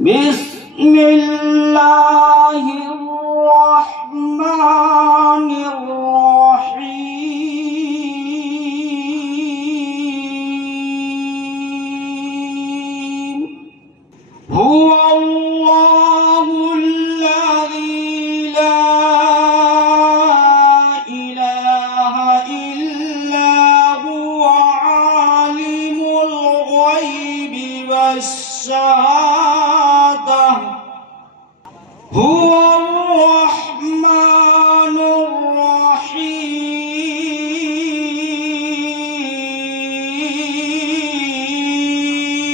بسم الله الرحمن الرحيم هو الله الذي لا إله إلا هو عالم الغيب والشهادة هو الرحمن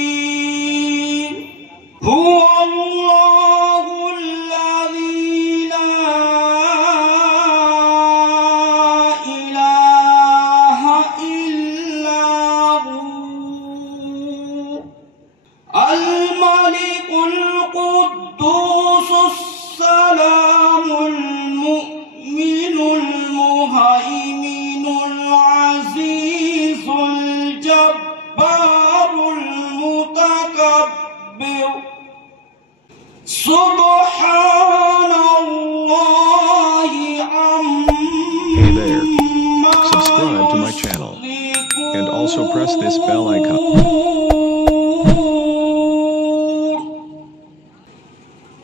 الرحيم هو الله الذي لا إله إلا هو الملك القدوس السلام المؤمن المهيمن العزيز الجبار المتكبر سبحان الله Hey there, subscribe to my channel and also press this bell icon.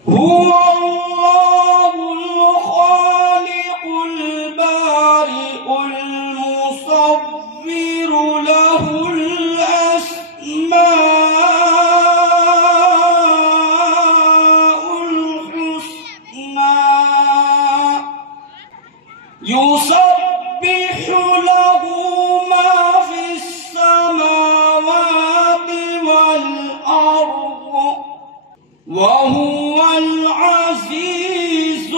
هو الله الخالق البارئ المصور له الأسماء الحسنى يسبح له ما في السماوات والأرض وهو العزيز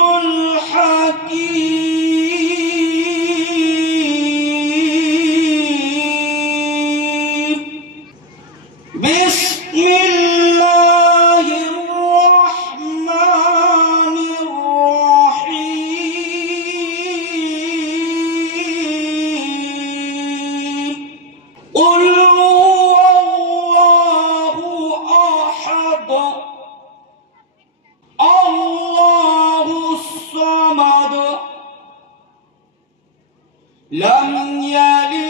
الحكيم بسم الله الرحمن الرحيم قل هو الله أحد الله الصمد لم يلد